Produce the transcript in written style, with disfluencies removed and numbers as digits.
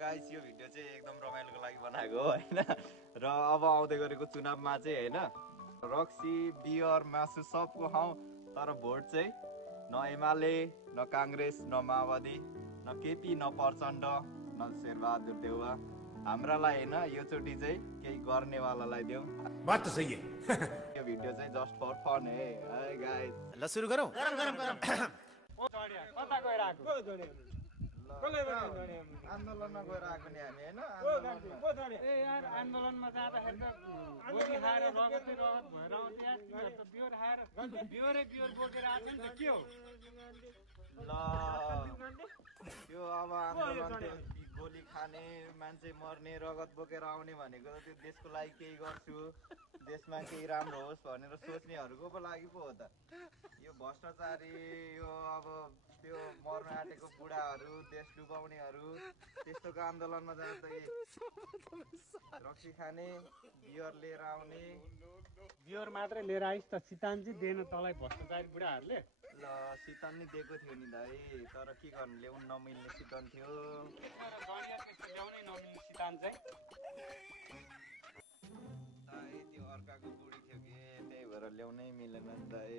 Guys यो video चाहिँ एकदम रमाइलोको लागि बनाएको हो हैन र अब आउँदै गरेको चुनावमा चाहिँ हैन रक्सी बियर मासु सबको खाउँ तर भोट चाहिँ न एमाले न कांग्रेस न माओवादी न केपी न प्रचण्ड न शेरबहादुर देउवा हाम्रालाई हैन यो चोटी चाहिँ केही गर्नेवालालाई देऊ। बात त सही है। यो भिडियो चाहिँ जस्ट फर फन है गाइस। ल सुरु गरौँ। गरम गरम गरम कता गएर आएको आन्दोलनमा गएर आएको नि हामी हैन ए यार आन्दोलनमा जाँदाखेरि त गोली खाएर रगतै रगत भएर आउँथ्यो यार तिमीहरू त बियर खाएर बियरै बियर बोकेर आएको नि त के हो ल त्यो अब आन्दोलन त्यो गोली खाने मान्छे मर्ने रगत बोकेर आउने भनेको त त्यो देशको लागि केही गर्छु देशमा केही राम्रो होस् भनेर सोच्नेहरूको पो लागि पो हो त। यो भ्रष्टाचारी यो अब त्यो मर्न आँटेको बुढाहरू देश डुबाउनेहरू त्यस्तोको आन्दोलनमा जाँदा रक्सी खाने बियर लिएर आउने बियर मात्रै लिएर आइस् त सितान्जी दिएन तँलाई भ्रष्टाचारी बुढाहरूले ल सितन नि दिएको थियो नि दाइ तर के गर्नु ल्याउनु नमिल्ने सितन थियो। गणिया त्यस्तो ल्याउनै नमिल्ने सितान चाहिँ दाइ त्यो अर्काको बुढी थियो कि त्यही भएर ल्याउनै मिलेन दाइ।